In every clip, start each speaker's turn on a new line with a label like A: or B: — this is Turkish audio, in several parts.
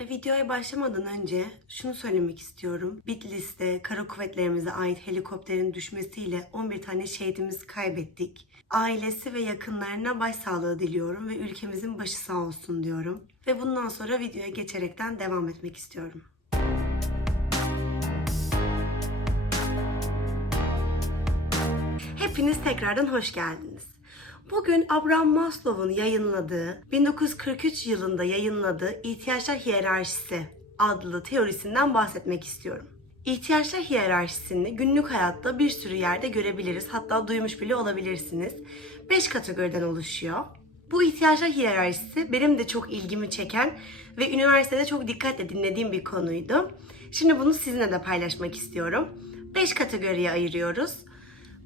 A: Videoya başlamadan önce şunu söylemek istiyorum. Bitlis'te kara kuvvetlerimize ait helikopterin düşmesiyle 11 tane şehidimizi kaybettik. Ailesi ve yakınlarına başsağlığı diliyorum ve ülkemizin başı sağ olsun diyorum. Ve bundan sonra videoya geçerekten devam etmek istiyorum. Hepiniz tekrardan hoş geldiniz. Bugün Abraham Maslow'un yayınladığı, 1943 yılında yayınladığı İhtiyaçlar Hiyerarşisi adlı teorisinden bahsetmek istiyorum. İhtiyaçlar hiyerarşisini günlük hayatta bir sürü yerde görebiliriz. Hatta duymuş bile olabilirsiniz. 5 kategoriden oluşuyor. Bu ihtiyaçlar hiyerarşisi benim de çok ilgimi çeken ve üniversitede çok dikkatle dinlediğim bir konuydu. Şimdi bunu sizinle de paylaşmak istiyorum. 5 kategoriye ayırıyoruz.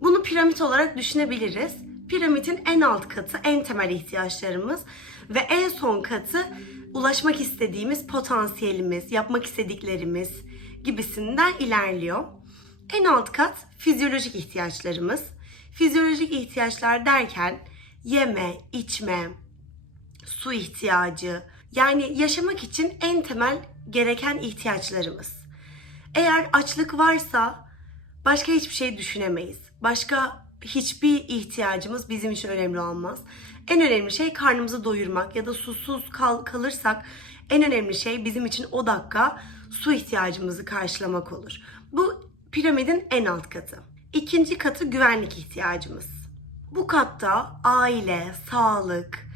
A: Bunu piramit olarak düşünebiliriz. Piramidin en alt katı en temel ihtiyaçlarımız ve en son katı ulaşmak istediğimiz potansiyelimiz, yapmak istediklerimiz gibisinden ilerliyor. En alt kat fizyolojik ihtiyaçlarımız. Fizyolojik ihtiyaçlar derken yeme, içme, su ihtiyacı yani yaşamak için en temel gereken ihtiyaçlarımız. Eğer açlık varsa başka hiçbir şey düşünemeyiz. Başka hiçbir ihtiyacımız bizim için önemli olmaz. En önemli şey karnımızı doyurmak ya da susuz kal kalırsak en önemli şey bizim için o dakika su ihtiyacımızı karşılamak olur. Bu piramidin en alt katı. İkinci katı güvenlik ihtiyacımız. Bu katta aile, sağlık,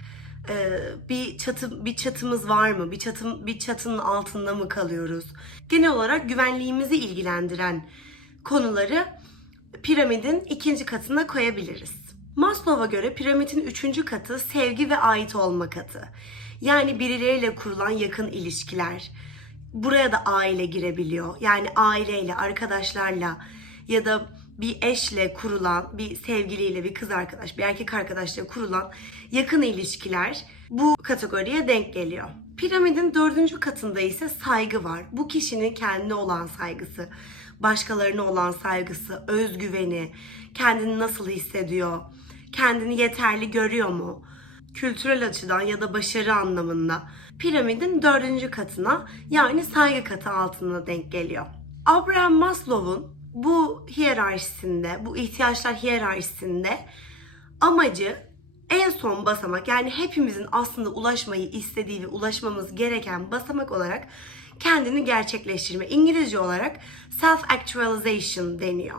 A: e, bir çatı bir çatımız var mı? Bir çatım bir çatının altında mı kalıyoruz? Genel olarak güvenliğimizi ilgilendiren konuları piramidin ikinci katına koyabiliriz. Maslow'a göre piramidin üçüncü katı sevgi ve ait olma katı. Yani birileriyle kurulan yakın ilişkiler. Buraya da aile girebiliyor. Yani aileyle, arkadaşlarla ya da bir eşle kurulan, bir sevgiliyle, bir kız arkadaş, bir erkek arkadaşla kurulan yakın ilişkiler bu kategoriye denk geliyor. Piramidin dördüncü katında ise saygı var. Bu kişinin kendine olan saygısı, başkalarına olan saygısı, özgüveni, kendini nasıl hissediyor, kendini yeterli görüyor mu? Kültürel açıdan ya da başarı anlamında piramidin dördüncü katına yani saygı katı altına denk geliyor. Abraham Maslow'un bu hiyerarşisinde, bu ihtiyaçlar hiyerarşisinde amacı en son basamak yani hepimizin aslında ulaşmayı istediği ve ulaşmamız gereken basamak olarak kendini gerçekleştirme. İngilizce olarak self actualization deniyor.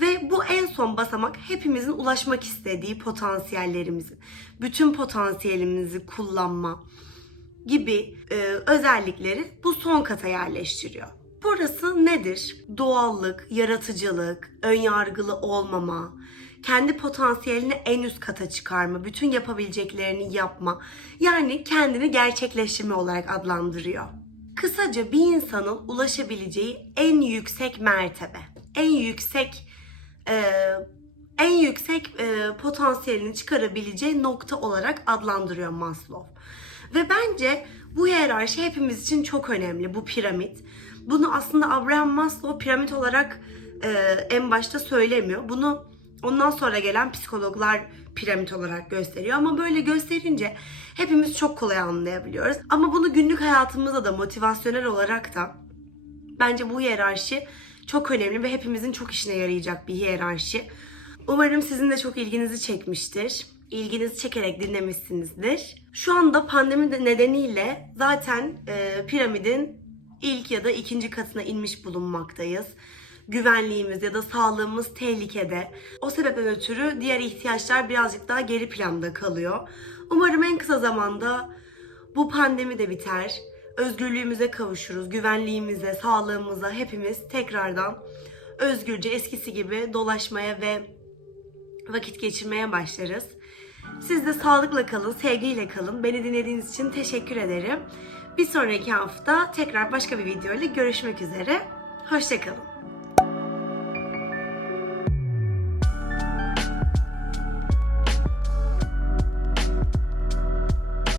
A: Ve bu en son basamak hepimizin ulaşmak istediği potansiyellerimizin, bütün potansiyelimizi kullanma gibi e, özellikleri bu son kata yerleştiriyor. Burası nedir? Doğallık, yaratıcılık, önyargılı olmama, kendi potansiyelini en üst kata çıkarma, bütün yapabileceklerini yapma. Yani kendini gerçekleştirme olarak adlandırıyor. Kısaca bir insanın ulaşabileceği en yüksek mertebe, en yüksek e, en yüksek e, potansiyelini çıkarabileceği nokta olarak adlandırıyor Maslow. Ve bence bu hiyerarşi hepimiz için çok önemli, bu piramit. Bunu aslında Abraham Maslow piramit olarak e, en başta söylemiyor. Bunu ondan sonra gelen psikologlar piramit olarak gösteriyor. Ama böyle gösterince hepimiz çok kolay anlayabiliyoruz. Ama bunu günlük hayatımızda da motivasyonel olarak da bence bu hiyerarşi çok önemli ve hepimizin çok işine yarayacak bir hiyerarşi. Umarım sizin de çok ilginizi çekmiştir. İlginizi çekerek dinlemişsinizdir. Şu anda pandemi de nedeniyle zaten e, piramidin ilk ya da ikinci katına inmiş bulunmaktayız. Güvenliğimiz ya da sağlığımız tehlikede. O sebepten ötürü diğer ihtiyaçlar birazcık daha geri planda kalıyor. Umarım en kısa zamanda bu pandemi de biter. Özgürlüğümüze kavuşuruz. Güvenliğimize, sağlığımıza hepimiz tekrardan özgürce eskisi gibi dolaşmaya ve vakit geçirmeye başlarız. Siz de sağlıkla kalın, sevgiyle kalın. Beni dinlediğiniz için teşekkür ederim. Bir sonraki hafta tekrar başka bir video ile görüşmek üzere. Hoşçakalın.